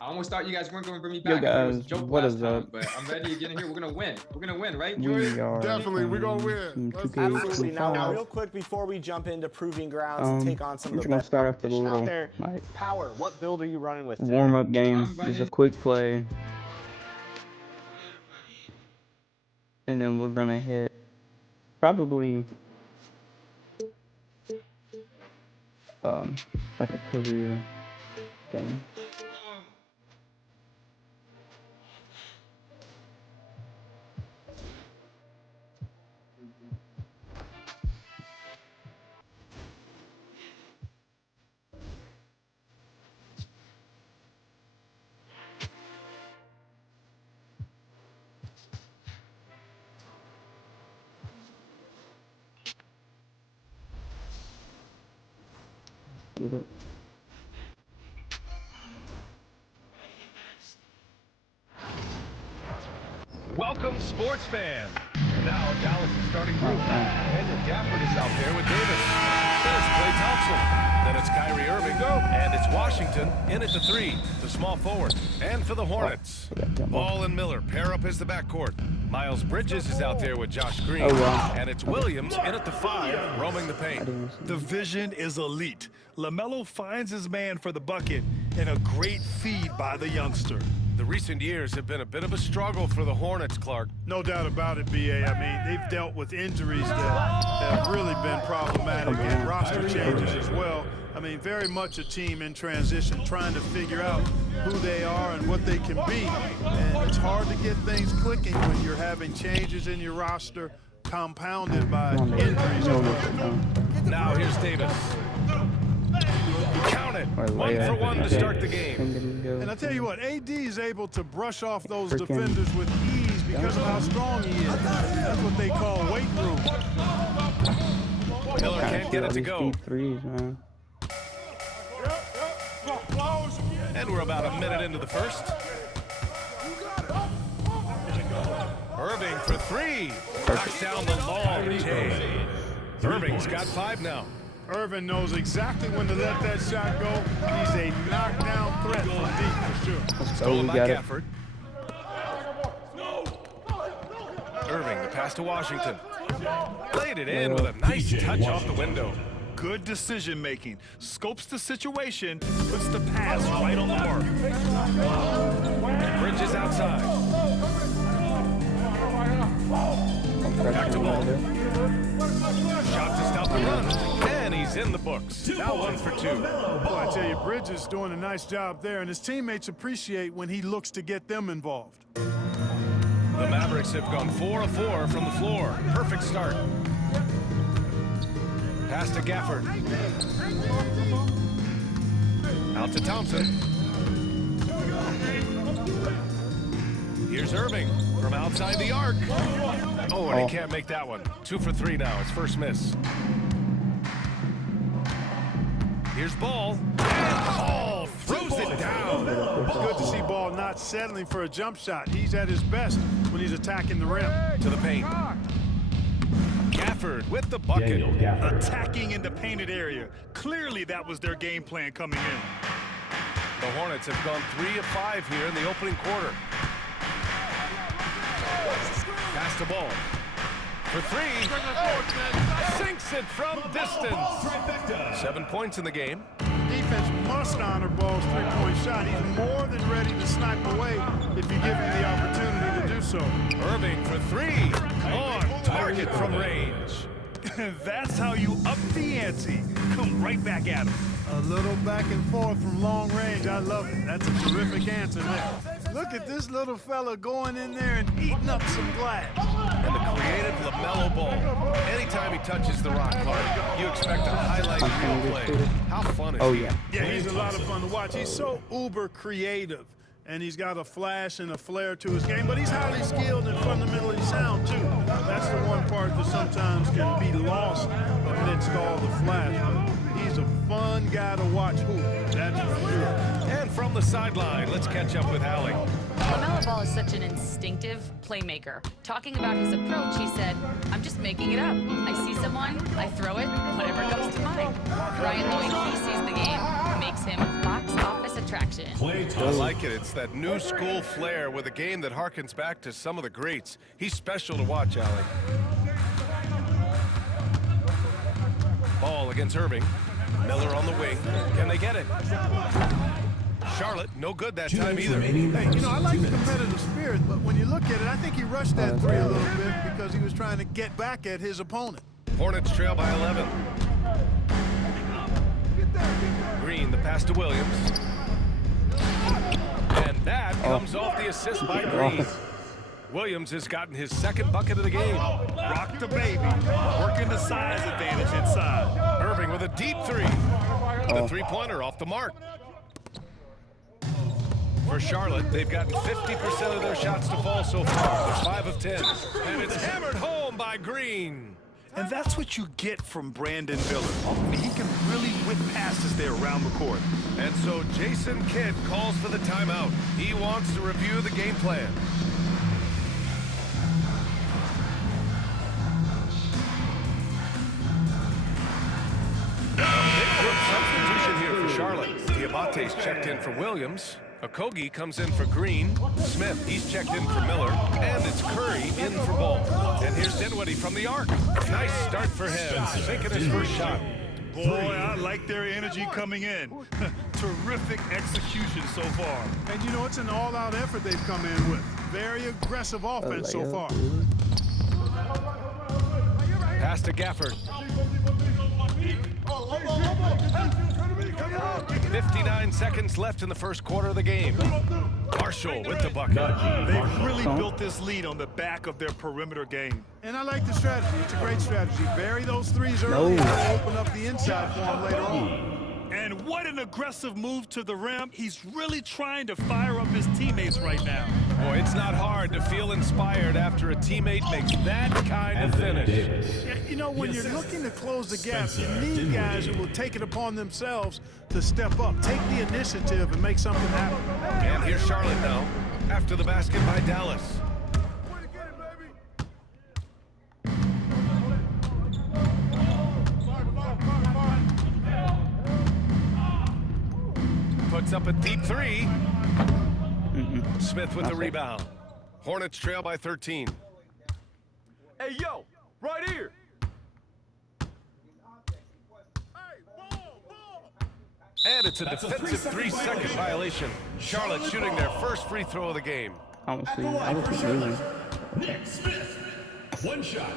I almost thought you guys weren't going to bring me Yo back. I thought it was a guys, joke what last is time, up? but I'm ready to get in here. We're gonna win. We're gonna win, right, We Jordan? are Definitely, we're gonna playing win. some Let's 2K Absolutely. Now, 25. real quick before we jump into Proving Grounds and take on some we're of the gonna best start off with a competition out little there. like Power, what build are you running with today? warm-up game. I'm Just a running. quick play, and then we're gonna hit probably like a career game. Get it? Welcome, sports fans. Now Dallas is starting group. Daniel Gafford is out there with Davis. Then it's Klay Thompson. Then it's Kyrie Irving. And it's Washington in at the 3, the small forward. And for the Hornets, Ball and Miller pair up as the backcourt. Miles Bridges is out there with Josh Green. Oh, wow. And it's Williams in at the 5, roaming the paint. The vision is elite. LaMelo finds his man for the bucket and a great feed by the youngster. The recent years have been a bit of a struggle for the Hornets, Clark. No doubt about it, B.A. I mean, they've dealt with injuries that have really been problematic and roster changes as well. I mean, very much a team in transition, trying to figure out who they are and what they can be. And it's hard to get things clicking when you're having changes in your roster compounded by injuries. Now here's Davis. Count it. 1 for 1 to start the game. And I tell you what, AD is able to brush off those defenders with ease because of how strong he is. That's what they call weight room. Miller can't get it to go. Threes, man. And we're about a minute into the first. Irving for 3. Knocks down the long J. Irving's got 5 now. Irving knows exactly when to let that shot go. He's a knockdown threat from deep for sure. Stolen by got it. Gafford. Irving, the pass to Washington. Played it in with a nice touch off the window. Good decision making. Scopes the situation, puts the pass right on the mark. Bridges outside. Back to Ball. Shot to stop the run. And he's in the books. Now 1 for 2. Well, I tell you, Bridges doing a nice job there, and his teammates appreciate when he looks to get them involved. The Mavericks have gone 4 of 4 from the floor. Perfect start. Pass to Gafford. Out to Thompson. Here's Irving from outside the arc. Oh, and he can't make that one. 2 for 3 now. His first miss. Here's Ball. And Ball throws it down. It's good to see Ball not settling for a jump shot. He's at his best when he's attacking the rim. To the paint. Gafford with the bucket. Attacking in the painted area. Clearly that was their game plan coming in. The Hornets have gone 3 of 5 here in the opening quarter. Pass to Ball. For 3. Sinks it from distance. 7 points in the game. Defense must honor Ball's three-point shot. He's more than ready to snipe away if you give him the opportunity to do so. Irving for 3. On target from range. That's how you up the ante. Come right back at him. A little back and forth from long range. I love it. That's a terrific answer there. Look at this little fella going in there and eating up some glass. And the creative LaMelo Ball. Anytime he touches the rock, Clark, you expect a highlight reel play. How fun is he? Yeah, he's a lot of fun to watch. He's so uber creative. And he's got a flash and a flair to his game, but he's highly skilled and fundamentally sound, too. That's the one part that sometimes can be lost amidst all the flash. But he's a fun guy to watch hoop, that's for sure. And from the sideline, let's catch up with Allie. LaMelo Ball is such an instinctive playmaker. Talking about his approach, he said, I'm just making it up. I see someone, I throw it, whatever comes to mind. Ryan, the way he sees the game, makes him box office attraction. I like it. It's that new school flair with a game that harkens back to some of the greats. He's special to watch, Allie. Ball against Irving. Miller on the wing. Can they get it? Charlotte, no good that time either. Hey, you know, I like the competitive spirit, but when you look at it, I think he rushed that three a little bit because he was trying to get back at his opponent. Hornets trail by 11. Green, the pass to Williams. And that comes off the assist by Green. Williams has gotten his second bucket of the game. Rock the baby. Working the size advantage inside. Irving with a deep three. The three-pointer off the mark. For Charlotte, they've gotten 50% of their shots to fall so far. They're 5 of 10. And it's hammered home by Green. And that's what you get from Brandon Miller. He can really whip passes there around the court. And so Jason Kidd calls for the timeout. He wants to review the game plan. Substitution here for Charlotte. Diabate's checked in for Williams. Okogie comes in for Green. Smith, he's checked in for Miller. And it's Curry in for Ball. And here's Dinwiddie from the arc. Nice start for him, sinking his first shot. Boy, I like their energy coming in. Terrific execution so far. And you know, it's an all-out effort they've come in with. Very aggressive offense so far. Pass to Gafford. 59 seconds left in the first quarter of the game. Marshall with the bucket. They've really built this lead on the back of their perimeter game. And I like the strategy. It's a great strategy. Bury those threes early and open up the inside for them later on. And what an aggressive move to the rim. He's really trying to fire up his teammates right now. Boy, it's not hard to feel inspired after a teammate makes that kind of finish. Yeah, you know, when you're looking to close the gap, you need guys who will take it upon themselves to step up, take the initiative, and make something happen. And here's Charlotte now, after the basket by Dallas. Puts up a deep three. Smith with the rebound. Hornets trail by 13. Hey, yo, right here. And it's a defensive 3-second violation. Charlotte shooting their first free throw of the game. Honestly, I was just losing. Nick Smith. One shot.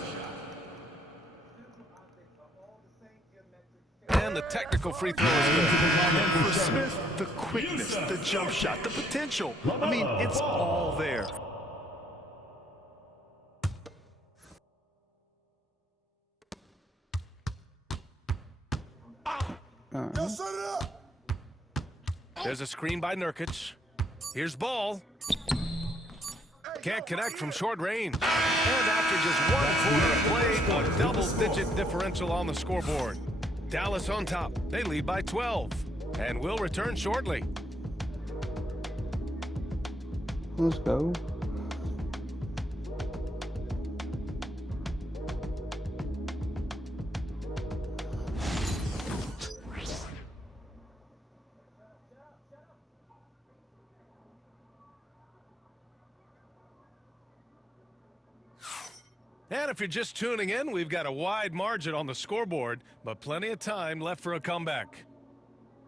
And the technical free throw is good. And for Smith, the quickness, the jump shot, the potential. I mean, it's all there. There's a screen by Nurkic. Here's Ball. Can't connect from short range. And after just 1 quarter of play, a double-digit differential on the scoreboard. Dallas on top. They lead by 12. And will return shortly. Let's go. And if you're just tuning in, we've got a wide margin on the scoreboard, but plenty of time left for a comeback.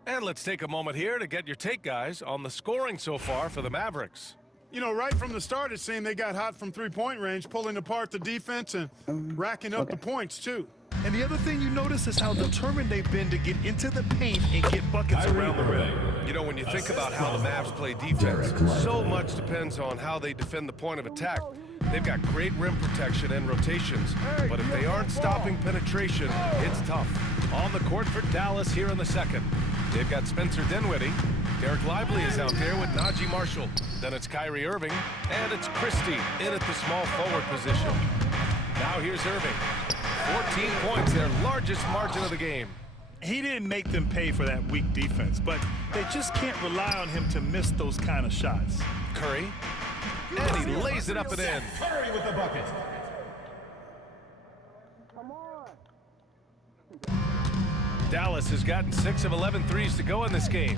And let's take a moment here to get your take, guys, on the scoring so far for the Mavericks. You know, right from the start, it seemed they got hot from three-point range, pulling apart the defense and racking up the points, too. And the other thing you notice is how determined they've been to get into the paint and get buckets around the rim. You know, when you think about how the Mavs play defense, so much depends on how they defend the point of attack. They've got great rim protection and rotations, but if they aren't stopping penetration, it's tough. On the court for Dallas here in the second. They've got Spencer Dinwiddie. Derek Lively is out there with Najee Marshall. Then it's Kyrie Irving, and it's Christie in at the small forward position. Now here's Irving. 14 points, their largest margin of the game. He didn't make them pay for that weak defense, but they just can't rely on him to miss those kind of shots. Curry, and he lays it up and in. Curry with the bucket. Dallas has gotten 6 of 11 threes to go in this game.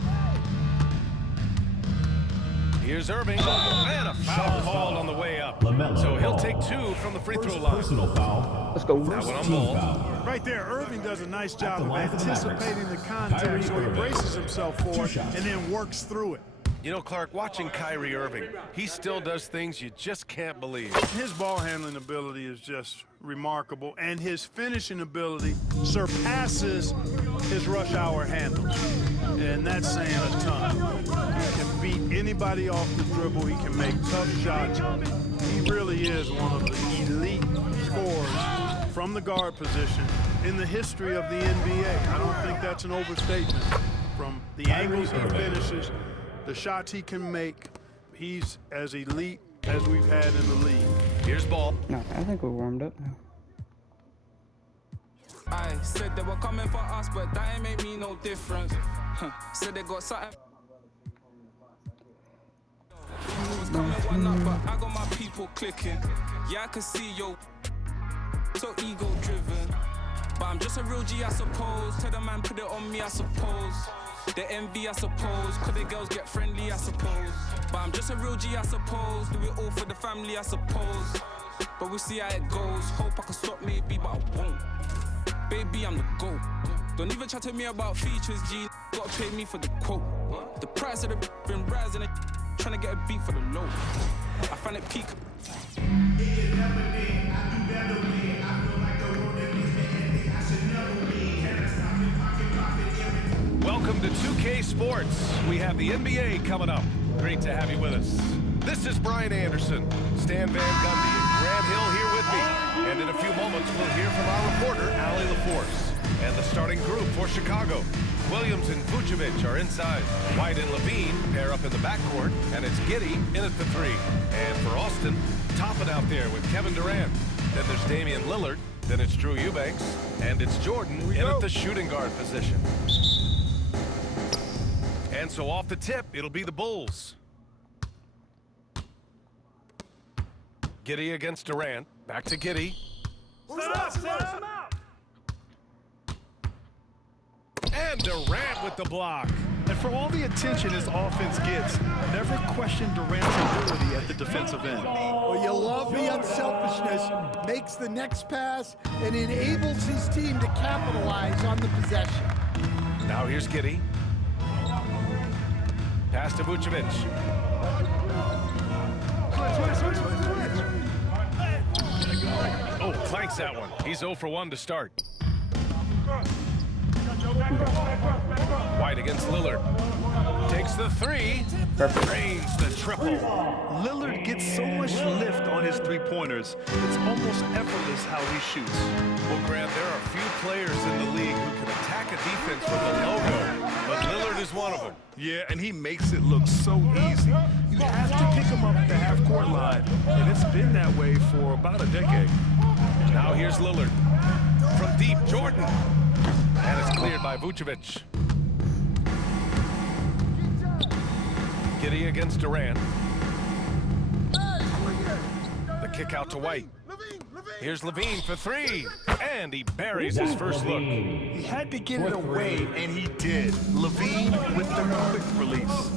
Here's Irving, and a foul called on the way up. So he'll take 2 from the free throw line. Personal foul. Let's go. That one on ball. Right there, Irving does a nice job of anticipating the contact, so he braces himself for it and then works through it. You know, Clark, watching Kyrie Irving, he still does things you just can't believe. His ball handling ability is just remarkable, and his finishing ability surpasses his rush hour handles. And that's saying a ton. He can beat anybody off the dribble. He can make tough shots. He really is one of the elite scorers from the guard position in the history of the NBA. I don't think that's an overstatement. From the angles he finishes, the shots he can make, he's as elite as we've had in the league. Here's ball. No, I think we're warmed up now. I said they were coming for us, but that ain't make me no difference. Said they got something. Was coming one up, but I got my people clicking. Yeah, I can see yo, so ego driven. But I'm just a real G, I suppose. Tell the man put it on me, I suppose. The envy, I suppose. Could the girls get friendly, I suppose. But I'm just a real G, I suppose. Do it all for the family, I suppose. But we'll see how it goes. Hope I can stop maybe, but I won't. Baby, I'm the GOAT. Don't even chat to me about features, G. Gotta pay me for the quote. The price of the been rising, trying to get a beat for the low. I find it peak. Welcome to 2K Sports. We have the NBA coming up. Great to have you with us. This is Brian Anderson, Stan Van Gundy, and Grant Hill here with me. And in a few moments, we'll hear from our reporter, Allie LaForce. And the starting group for Chicago. Williams and Vucevic are inside. White and Levine pair up in the backcourt, and it's Giddey in at the 3. And for Austin, top it out there with Kevin Durant. Then there's Damian Lillard. Then it's Drew Eubanks. And it's Jordan in at the shooting guard position. And so off the tip, it'll be the Bulls. Giddey against Durant. Back to Giddey. And Durant with the block. And for all the attention his offense gets, never question Durant's ability at the defensive end. Well, you love the unselfishness, makes the next pass, and enables his team to capitalize on the possession. Now here's Giddey. Pass to Vucevic. Oh, clanks that one. He's 0 for 1 to start. White against Lillard. Takes the 3. Drains the triple. Lillard gets so much lift on his three-pointers, it's almost effortless how he shoots. Well, Grant, there are few players in the league who can attack a defense from the logo, but Lillard is one of them. Yeah, and he makes it look so easy. You have to pick him up at the half-court line, and it's been that way for about a decade. Now here's Lillard. From deep, Jordan. And it's cleared by Vucevic. Giddey against Durant. The kick out to White. Here's Levine for 3. And he buries his first look. He had to get it away, and he did. Levine with the quick release.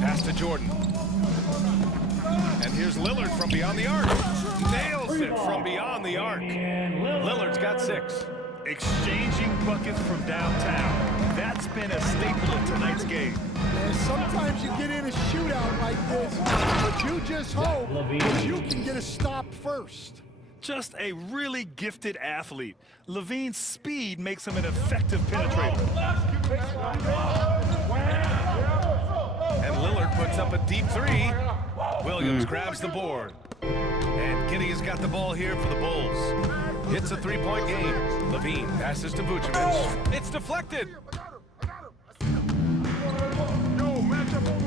Pass to Jordan. And here's Lillard from beyond the arc. Nails it from beyond the arc. Lillard's got 6. Exchanging buckets from downtown. That's been a staple of tonight's game. And sometimes you get in a shootout like this, but you just hope that you can get a stop first. Just a really gifted athlete. Levine's speed makes him an effective penetrator. And Lillard puts up a deep 3. Williams grabs the board. And Giddey has got the ball here for the Bulls. It's a 3-point game. Levine passes to Vucevic. It's deflected.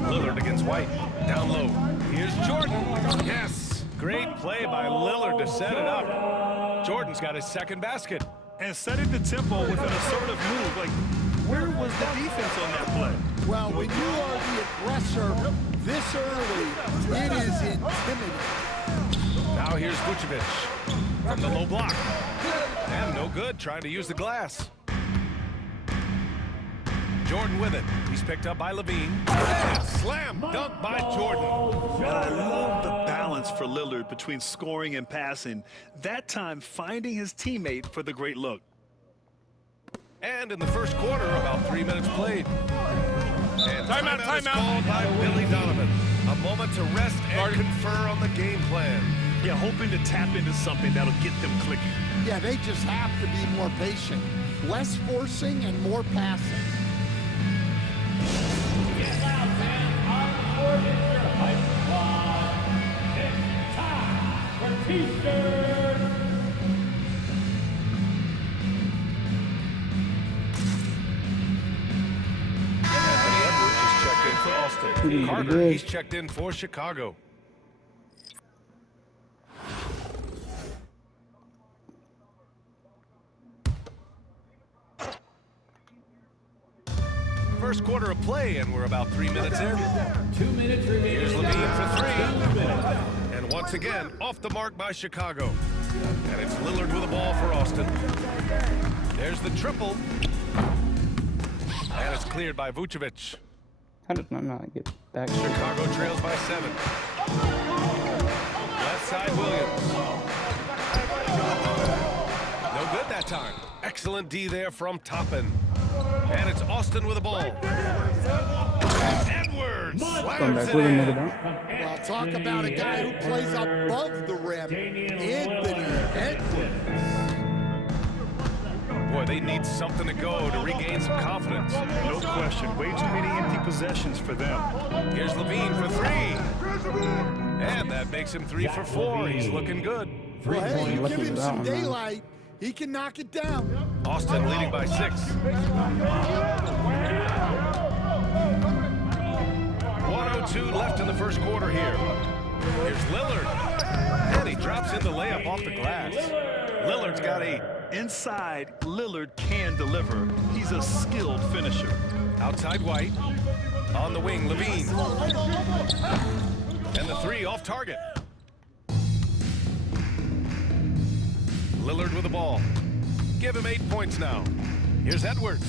Lillard against White. Down low. Here's Jordan. Yes. Great play by Lillard to set it up. Jordan's got his second basket. And setting the tempo with an assertive move. Like, where was the defense on that play? Well, when you are the aggressor this early, it is intimidating. Now here's Vucevic from the low block. And no good, trying to use the glass. Jordan with it. He's picked up by Levine. And slam dunk by Jordan. And I love the balance for Lillard between scoring and passing. That time finding his teammate for the great look. And in the first quarter, about 3 minutes played. And timeout is called by Billy Donovan. A moment to rest and confer on the game plan. Yeah, hoping to tap into something that'll get them clicking. Yeah, they just have to be more patient. Less forcing and more passing. Get loud, man. On board is your hype squad. It's time for T-shirts. Anthony Edwards is checked in for Austin. Carter, he's checked in for Chicago. First quarter of play, and we're about 3 minutes in. 2 minutes remaining. Here's Levine for three. And once again, off the mark by Chicago. And it's Lillard with the ball for Austin. There's the triple. And it's cleared by Vucevic. How did I not get back? Chicago trails by 7. Left side, Williams. No good that time. Excellent D there from Toppin. And it's Austin with the ball. Edwards slams it in. Well, talk about a guy who plays above the rim. Anthony Edwards. Boy, they need something to go to regain some confidence. No question. Way too many empty possessions for them. Here's Levine for 3. And that makes him 3 for 4. He's looking good. Well, hey, you give him some daylight, he can knock it down. Austin leading by 6. 1:02 left in the first quarter here. Here's Lillard. And he drops in the layup off the glass. Lillard's got 8. Inside, Lillard can deliver. He's a skilled finisher. Outside White. On the wing, Levine. And the 3 off target. Lillard with the ball. Give him 8 points now. Here's Edwards.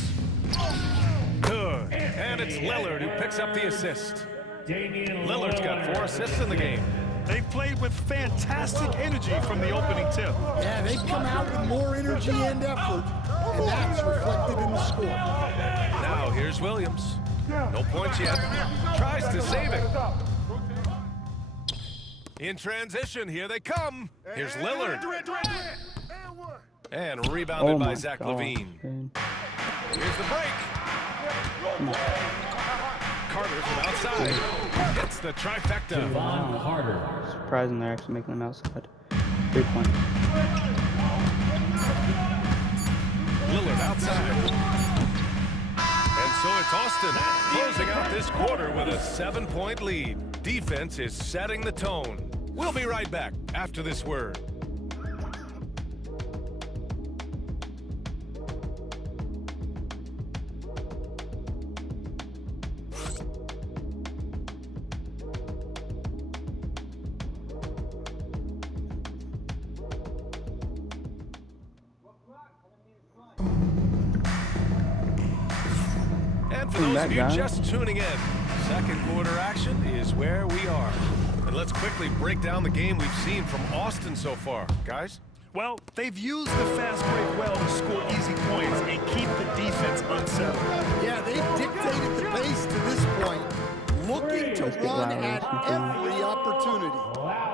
Good. And it's Lillard who picks up the assist. Lillard's got 4 assists in the game. They've played with fantastic energy from the opening tip. Yeah, they've come out with more energy and effort, and that's reflected in the score. Now here's Williams. No points yet. Tries to save it. In transition, here they come. Here's Lillard. And rebounded by Zach LaVine. Here's the break. Carter from outside. Gets the trifecta. Surprising they're actually making them outside. 3 point. Lillard outside. And so it's Austin closing out this quarter with a 7-point lead. Defense is setting the tone. We'll be right back after this word. And for those of you just tuning in, second quarter action is where we are. And let's quickly break down the game we've seen from Austin so far. Guys? Well, they've used the fast break well to score easy points and keep the defense unsettled. Yeah, they've dictated the pace to this point, looking to run at every opportunity.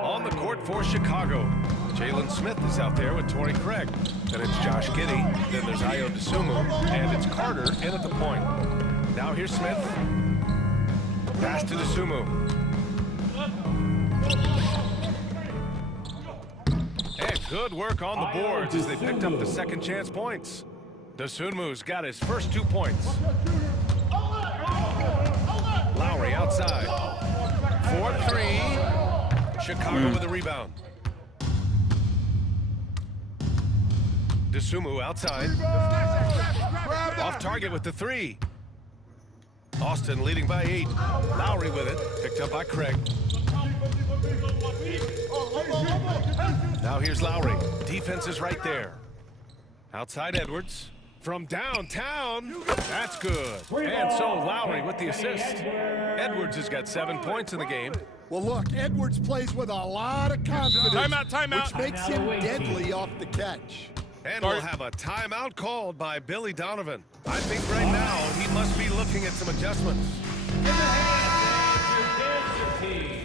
On the court for Chicago, Jalen Smith is out there with Torrey Craig. Then it's Josh Giddey. Then there's Ayo Dosunmu. And it's Carter in at the point. Now here's Smith. Pass to Dosunmu. And good work on the boards as they picked up the second chance points. Dosunmu's got his first 2 points. Lowry outside. 4-3. Chicago with a rebound. Dosunmu outside. Off target with the 3. Austin leading by 8. Lowry with it. Picked up by Craig. Now here's Lowry. Defense is right there. Outside Edwards. From downtown, that's good. And so Lowry with the assist. Edwards has got 7 points in the game. Well, look, Edwards plays with a lot of confidence, Timeout. which makes him deadly off the catch. And we'll have a timeout called by Billy Donovan. I think right now he must be looking at some adjustments. In the hands of your team.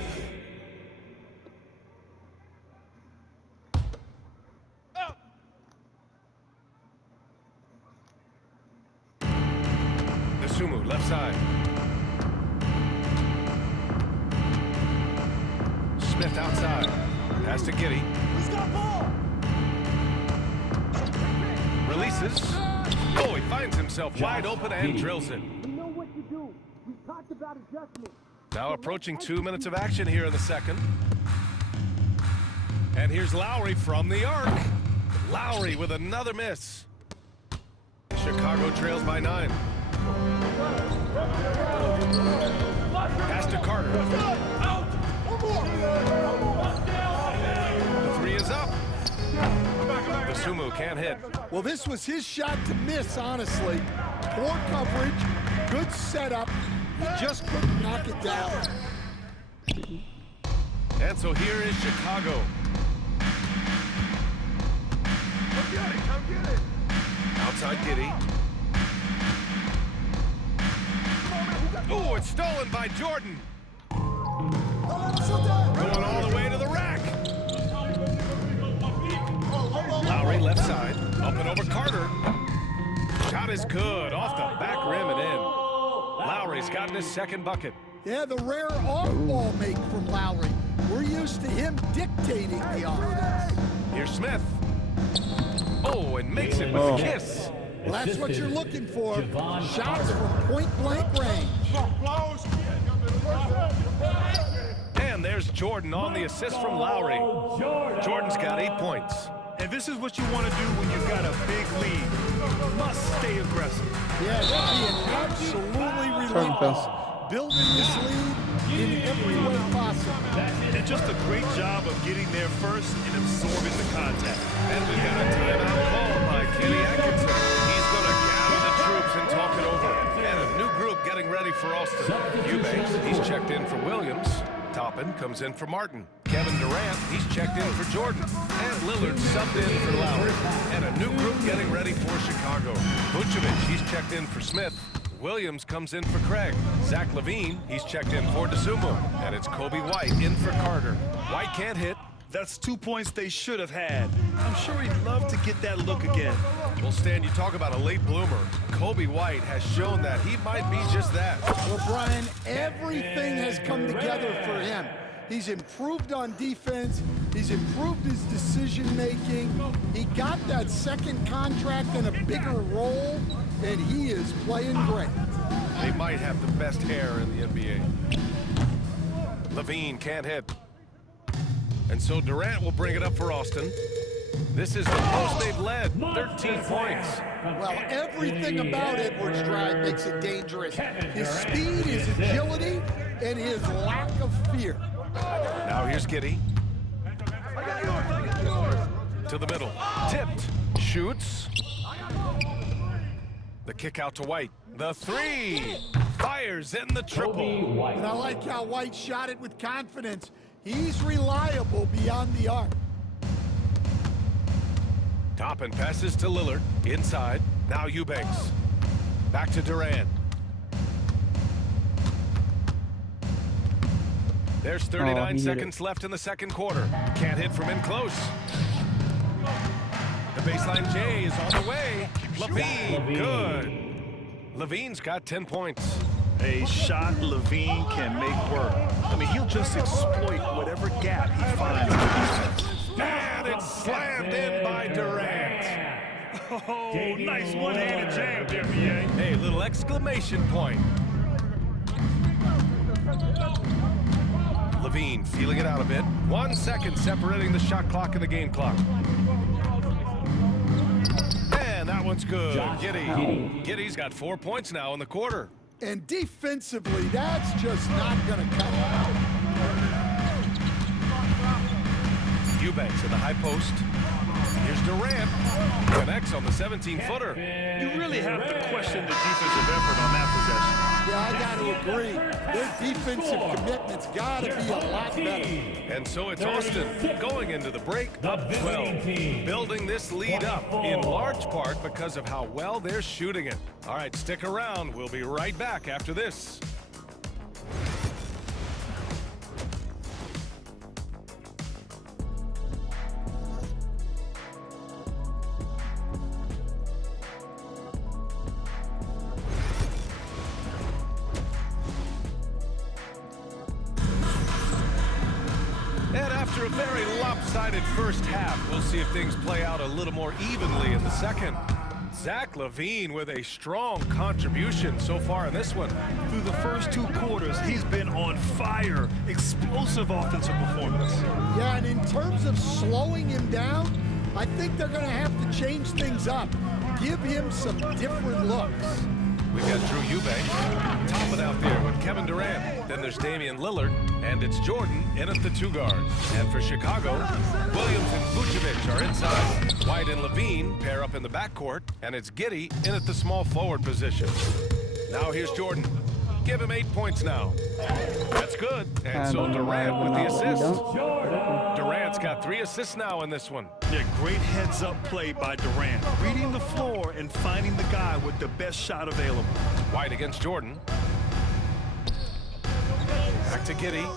Sumu, left side. Smith outside. Pass to Giddey. He's got ball. Releases. Oh, he finds himself wide open and drills it. You know what to do. We talked about adjustment. Now approaching 2 minutes of action here in the second. And here's Lowry from the arc. Lowry with another miss. Chicago trails by 9. Pass to Carter. The 3 is up. The Sumu can't hit. Well, this was his shot to miss, honestly. Poor coverage, good setup. He just couldn't knock it down. And so here is Chicago. Come get it. Outside Giddey. Oh, it's stolen by Jordan. Going all the way to the rack. Lowry left side. Up and over Carter. Shot is good. Off the back rim and in. Lowry's gotten his second bucket. Yeah, the rare off-ball make from Lowry. We're used to him dictating the offense. Here's Smith. Oh, and makes it with a kiss. Well, that's what you're looking for. Shots from point-blank range. And there's Jordan on the assist from Lowry. Jordan's got 8 points. And this is what you want to do when you've got a big lead. You must stay aggressive. Yeah, being absolutely relentless. Building this lead in every way possible. And just a great job of getting there first and absorbing the contact. And we've got a timeout called by Kenny Atkinson. He's going to gather the troops and talk it over. And a new group getting ready for Austin. Eubanks, he's checked in for Williams. Toppin comes in for Martin. Kevin Durant, he's checked in for Jordan. And Lillard subbed in for Lowry. And a new group getting ready for Chicago. Vucevic, he's checked in for Smith. Williams comes in for Craig. Zach LaVine, he's checked in for DeSumo. And it's Kobe White in for Carter. White can't hit. That's 2 points they should have had. I'm sure he'd love to get that look again. Well, Stan, you talk about a late bloomer. Kobe White has shown that he might be just that. Well, Brian, everything has come together for him. He's improved on defense. He's improved his decision-making. He got that second contract and a bigger role, and he is playing great. They might have the best hair in the NBA. LaVine can't hit. And so Durant will bring it up for Austin. This is the most they've led, 13 points. Well, everything about Edwards' drive makes it dangerous. His speed, his agility, and his lack of fear. Now here's Giddey. To the middle. Tipped. Shoots. The kick out to White. The 3. Fires in the triple. And I like how White shot it with confidence. He's reliable beyond the arc. Toppin passes to Lillard. Inside. Now Eubanks. Back to Durant. There's 39 seconds left in the second quarter. Can't hit from in close. The baseline J is on the way. LaVine, good. LaVine's got 10 points. A shot LaVine can make work. I mean, he'll just exploit whatever gap he finds. And it's slammed in by Durant. Oh, nice one-handed jam there, BA. Hey, little exclamation point. LaVine feeling it out a bit. 1 second separating the shot clock and the game clock. And that one's good. Giddey. Giddey's got 4 points now in the quarter. And defensively, that's just not going to cut it. Eubanks in the high post. Here's Durant. Connects on the 17-footer. You really have to question the defensive effort on that possession. Yeah, I got to agree. Their defensive commitment's got to be a lot better. And so it's Austin going into the break up 12, building this lead up in large part because of how well they're shooting it. All right, stick around. We'll be right back after this. After a very lopsided first half, we'll see if things play out a little more evenly in the second. Zach LaVine with a strong contribution so far in this one. Through the first 2 quarters, he's been on fire. Explosive offensive performance. Yeah, and in terms of slowing him down, I think they're going to have to change things up. Give him some different looks. We've got Drew Eubanks topping out there with Kevin Durant. Then there's Damian Lillard, and it's Jordan in at the 2 guards. And for Chicago, Williams and Vucevic are inside. White and Levine pair up in the backcourt, and it's Giddey in at the small forward position. Now here's Jordan. Give him 8 points now. That's good. And so Durant with the assist. Durant's got 3 assists now in this one. Yeah, great heads-up play by Durant. Reading the floor and finding the guy with the best shot available. White against Jordan. Back to Giddey.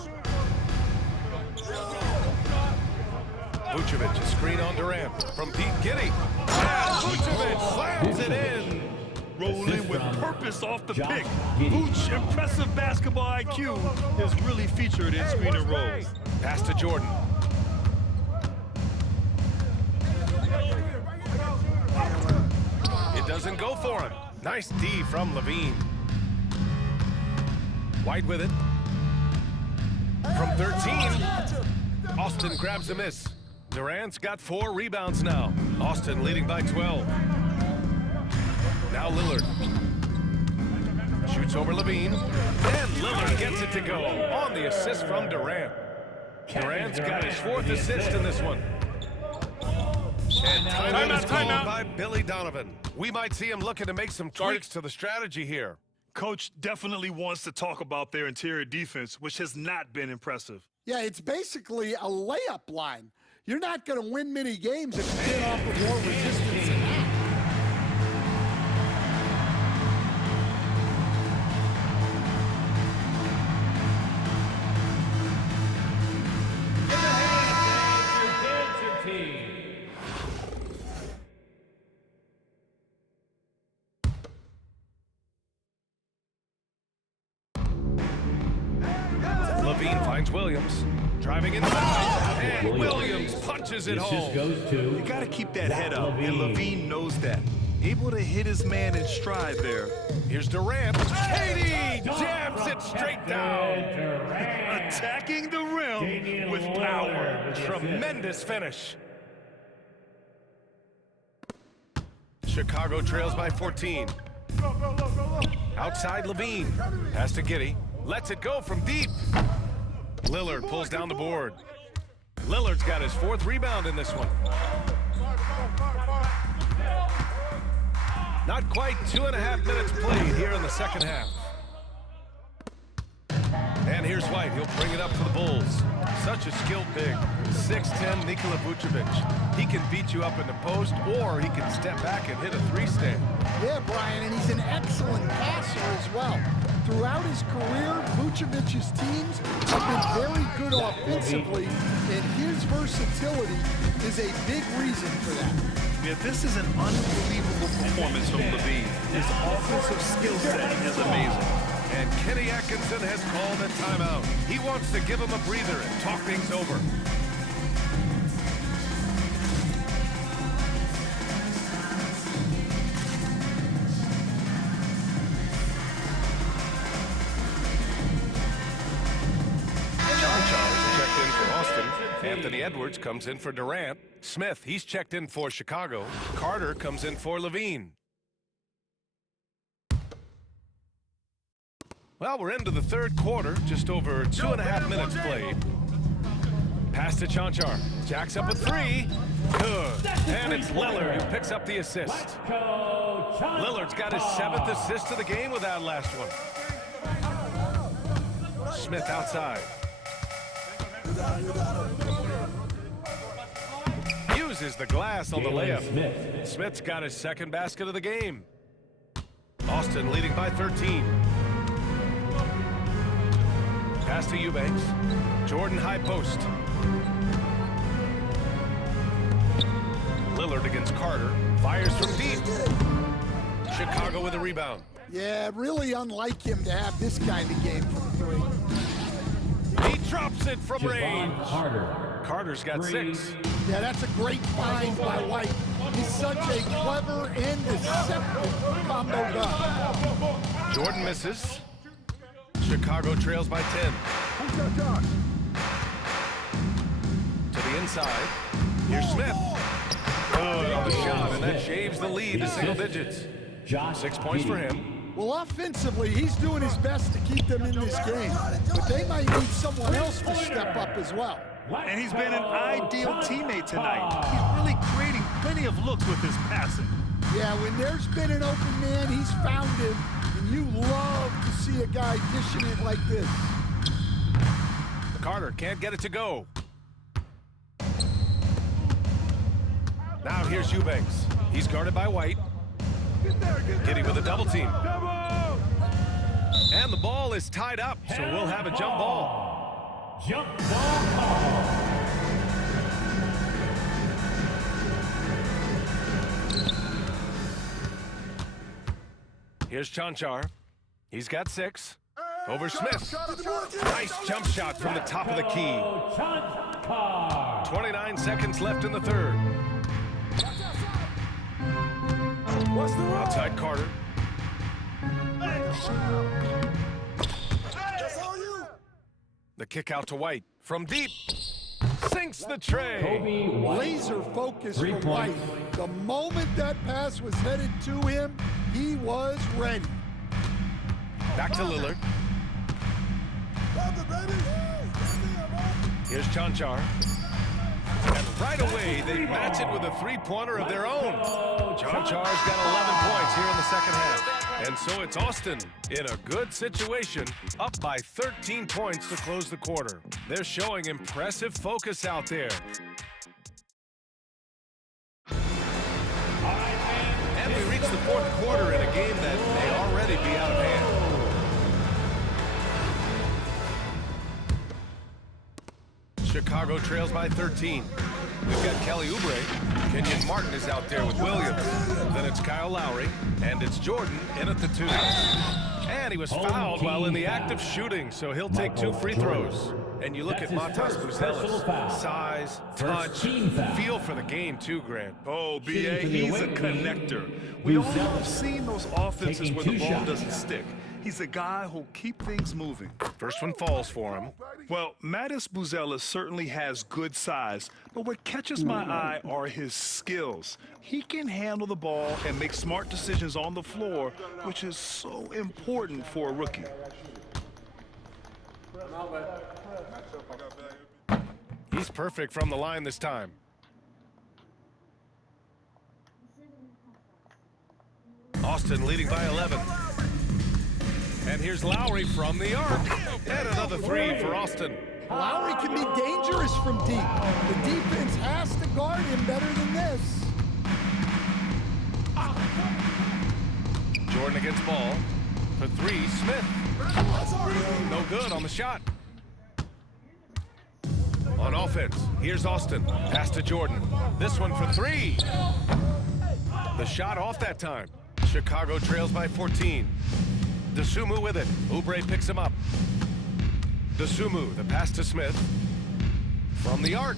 Vucevic, a screen on Durant from Pete Giddey. And Vucevic slams it in. Rolling with purpose off the pick. Vooch, impressive basketball IQ, is really featured in screen and rolls. Pass to Jordan. It doesn't go for him. Nice D from Levine. White with it. From 13. Austin grabs a miss. Durant's got 4 rebounds now. Austin leading by 12. Now Lillard. Shoots over Levine. And Lillard gets it to go on the assist from Durant. Durant's got his 4th assist in this one. And timeout is called by Billy Donovan. We might see him looking to make some tweaks to the strategy here. Coach definitely wants to talk about their interior defense, which has not been impressive. Yeah, it's basically a layup line. You're not going to win many games if you can't offer more resistance than that. Levine finds Williams. Driving inside. And Williams punches it home. You got to keep that head up, and Levine knows that. Able to hit his man in stride there. Here's Durant. KD jams it straight down. Attacking the rim with power. Tremendous finish. Chicago trails by 14. Outside Levine. Pass to Giddey. Lets it go from deep. Lillard pulls down the board. Lillard's got his 4th rebound in this one. Not quite 2.5 minutes played here in the second half. And here's White. He'll bring it up to the Bulls. Such a skilled big. 6'10" Nikola Vucevic. He can beat you up in the post, or he can step back and hit a 3-stand. Yeah, Brian, and he's an excellent passer as well. Throughout his career, Vucevic's teams have been very good offensively, and his versatility is a big reason for that. Yeah, this is an unbelievable performance from Levine. His offensive skill set is amazing. And Kenny Atkinson has called a timeout. He wants to give him a breather and talk things over. Anthony Edwards comes in for Durant. Smith, he's checked in for Chicago. Carter comes in for Levine. Well, we're into the third quarter, just over 2.5 minutes played. Pass to Chanchar. Jacks up a three. Good. And it's Lillard who picks up the assist. Lillard's got his 7th assist of the game with that last one. Smith outside. Uses the glass on the layup. Smith's got his 2nd basket of the game. Austin leading by 13. Pass to Eubanks. Jordan high post. Lillard against Carter. Fires from deep. Chicago with a rebound. Yeah, really unlike him to have this kind of game from 3. He drops it from range. Carter's got 6. Yeah, that's a great find by White. He's such a clever and deceptive combo guy. Jordan misses. Chicago trails by 10. To the inside. Here's Smith. Good on the shot, and that shaves the lead to single digits. 6 points for him. Well, offensively, he's doing his best to keep them in this game, but they might need someone else to step up as well. And he's been an ideal teammate tonight. He's really creating plenty of looks with his passing. Yeah, when there's been an open man, he's found him, and you love to see a guy dishing it like this. Carter can't get it to go. Now here's Eubanks. He's guarded by White. Giddy with a double team. And the ball is tied up, so we'll have a jump ball. Jump ball call. Here's Chanchar. He's got 6. Over Smith. Nice jump shot from the top of the key. 29 seconds left in the 3rd. Outside Carter. The kick out to White. From deep. Sinks the tray. Laser focus from White. The moment that pass was headed to him, he was ready. Back to Lillard. Here's Chanchar. And right away, they match it with a 3-pointer of their own. Chanchar's got 11 points here in the 2nd half. And so it's Austin in a good situation, up by 13 points to close the quarter. They're showing impressive focus out there. And we reach the 4th quarter in a game that may already be out of hand. Chicago trails by 13. We've got Kelly Oubre. Kenyon Martin is out there with Williams. Then it's Kyle Lowry. And it's Jordan in at the 2. And he was fouled while in the act of shooting, so he'll take 2 free throws. And you look at Matas Buzelis. Size, touch, feel for the game too, Grant. Oh, B.A., he's a connector. We all have seen those offenses where the ball doesn't stick. He's a guy who'll keep things moving. First one falls for him. Well, Matas Buzelis certainly has good size, but what catches my eye are his skills. He can handle the ball and make smart decisions on the floor, which is so important for a rookie. He's perfect from the line this time. Austin leading by 11. And here's Lowry from the arc. And another 3 for Austin. Lowry can be dangerous from deep. The defense has to guard him better than this. Jordan against ball. For 3, Smith. No good on the shot. On offense, here's Austin. Pass to Jordan. This one for 3. The shot off that time. Chicago trails by 14. Dosunmu with it. Oubre picks him up. Dosunmu, the pass to Smith. From the arc.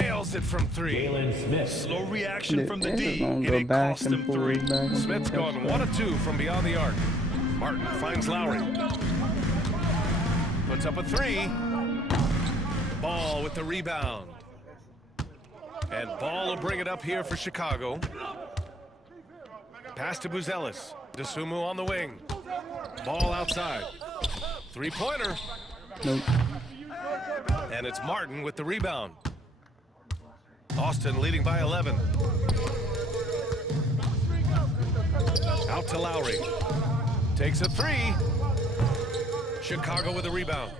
Nails it from 3. Slow reaction from the D, and it cost him 3. Smith's gone 1 of 2 from beyond the arc. Martin finds Lowry. Puts up a 3. Ball with the rebound. And Ball will bring it up here for Chicago. Pass to Buzelis. Dosunmu on the wing. Ball outside. 3-pointer. Nope. And it's Martin with the rebound. Austin leading by 11. Out to Lowry. Takes a three. Chicago with a rebound.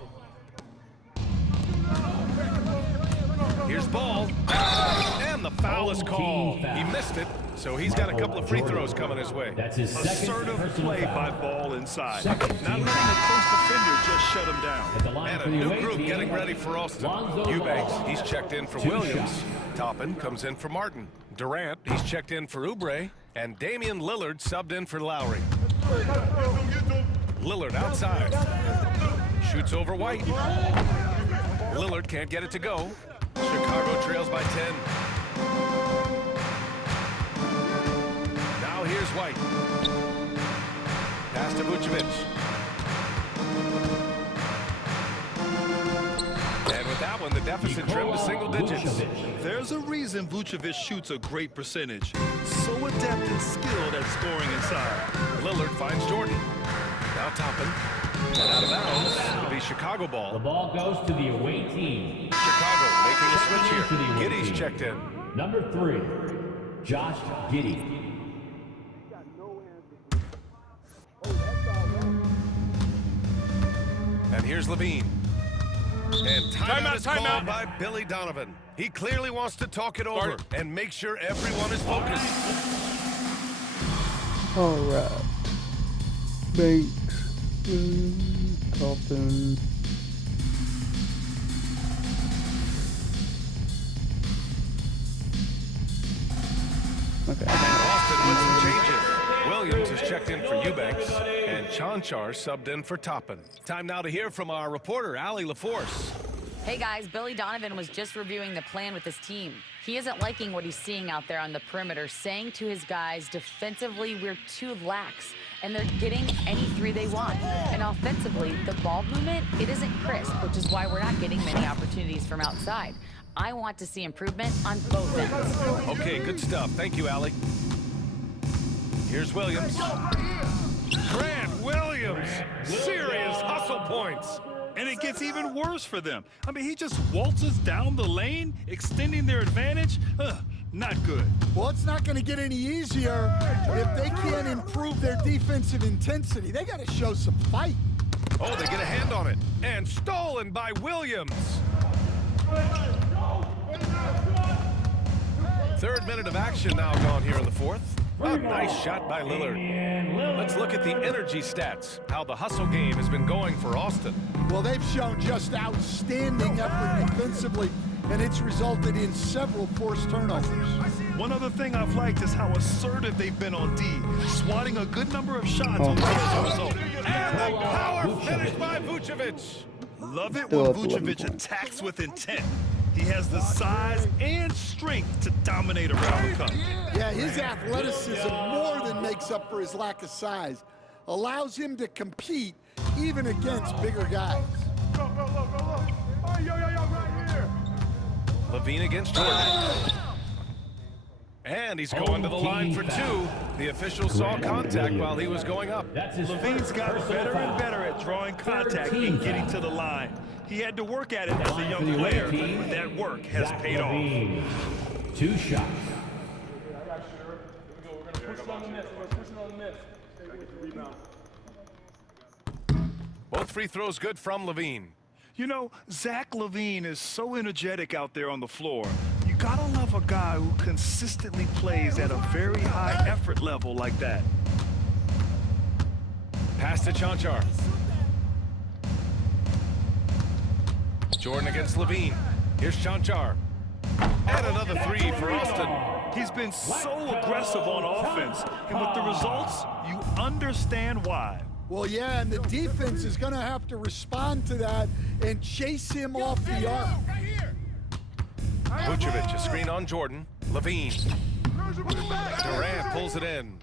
Here's Ball. And the foul is called. He missed it, so he's got a couple of free throws coming his way. That's his second Assertive play by Ball inside. Second Not letting team the close defender just shut him down. At the line And for a the new away group team, getting ready for Austin. Lonzo Eubanks, Ball. he's checked in for Two Williams. shots. Toppin comes in for Martin. Durant, he's checked in for Oubre. And Damian Lillard subbed in for Lowry. Lillard outside. Shoots over White. Lillard can't get it to go. Chicago trails by 10. Now here's White. Pass to Vucevic. And with that one, the deficit trimmed to single digits. There's a reason Vucevic shoots a great percentage. So adept and skilled at scoring inside. Lillard finds Jordan. Now Toppin. And out of bounds. It'll be Chicago The ball. ball goes to the away team. Chicago making a switch To the here. away Giddey's team. checked in. Number 3, Josh Giddey. And here's Levine. And timeout is called by Billy Donovan. He clearly wants to talk it over and make sure everyone is focused. Alright. Banks. Toppin. Okay. Austin with some changes. Williams is checked in for Eubanks, and Chanchar subbed in for Toppin. Time now to hear from our reporter, Allie LaForce. Hey guys, Billy Donovan was just reviewing the plan with his team. He isn't liking what he's seeing out there on the perimeter, saying to his guys, defensively, we're too lax, and they're getting any three they want. And offensively, the ball movement, it isn't crisp, which is why we're not getting many opportunities from outside. I want to see improvement on both ends. Okay, good stuff. Thank you, Allie. Here's Williams. Grant Williams. Serious hustle points. And it gets even worse for them. I mean, he just waltzes down the lane, extending their advantage. Not good. Well, it's not going to get any easier if they can't improve their defensive intensity. They got to show some fight. Oh, they get a hand on it. And stolen by Williams. Third minute of action now gone here in the fourth. A nice shot by Lillard. Let's look at the energy stats, how the hustle game has been going for Austin. Well, they've shown just outstanding effort defensively, and it's resulted in several forced turnovers. One other thing I've liked is how assertive they've been on D, swatting a good number of shots on as a result. And the power finish by Vucevic. Love it when Vucevic attacks with intent. He has the size and strength to dominate around the cup. Yeah, his athleticism more than makes up for his lack of size. Allows him to compete even against bigger guys. Levine against Jordan. And he's going to the line for two. The official saw contact while he was going up. Levine's got better and better at drawing contact and getting to the line. He had to work at it as a young player, but that work has paid off. 2 shots. Both free throws good from Levine. You know, Zach LaVine is so energetic out there on the floor. You gotta love a guy who consistently plays at a very high effort level like that. Pass to Chanchar. Jordan against Levine. Here's Chanchar. And another three for Austin. He's been so aggressive on offense, and with the results, you understand why. Well, yeah, and the defense is going to have to respond to that and chase him off the arc. Vucevic, a screen on Jordan. Levine. Durant pulls it in.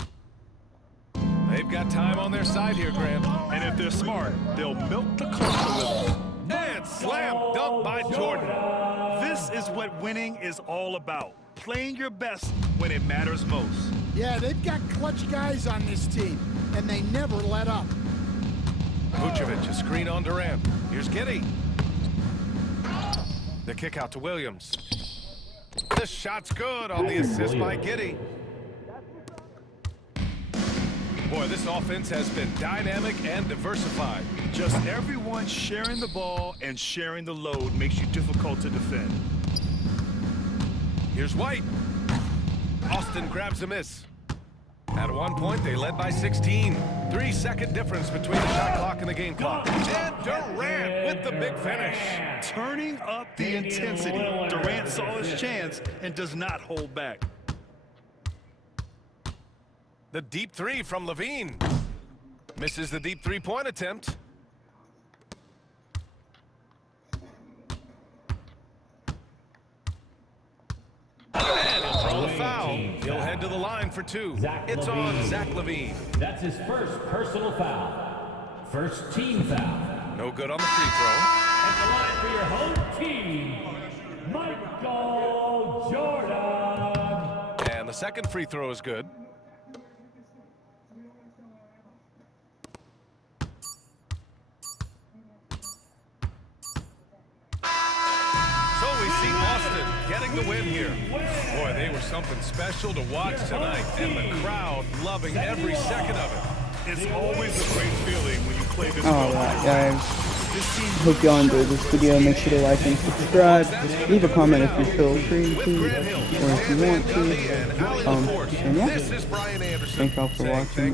They've got time on their side here, Grant. And if they're smart, they'll milk the clock a little. And slam dunk by Jordan. This is what winning is all about. Playing your best when it matters most. Yeah, they've got clutch guys on this team, and they never let up. Vucevic, a screen on Durant. Here's Giddey. The kick out to Williams. This shot's good on the assist by Giddey. Boy, this offense has been dynamic and diversified. Just everyone sharing the ball and sharing the load makes you difficult to defend. Here's White. Austin grabs a miss. At one point, they led by 16. 3-second difference between the shot clock and the game clock. And Durant with the big finish. Turning up the intensity. Durant saw his chance and does not hold back. The deep three from Levine. Misses the deep three-point attempt. And he'll throw the foul. He'll head to the line for two. It's on Zach LaVine. That's his first personal foul. First team foul. No good on the free throw. At the line for your home team, Michael Jordan. And the second free throw is good. Getting the win here. Boy, they were something special to watch tonight, and the crowd loving every second of it. It's always a great feeling when you play this Alright guys, hope y'all enjoyed this video. Make sure to like and subscribe. Leave a comment if you feel free to, or if you want to. And yeah, thank y'all for watching.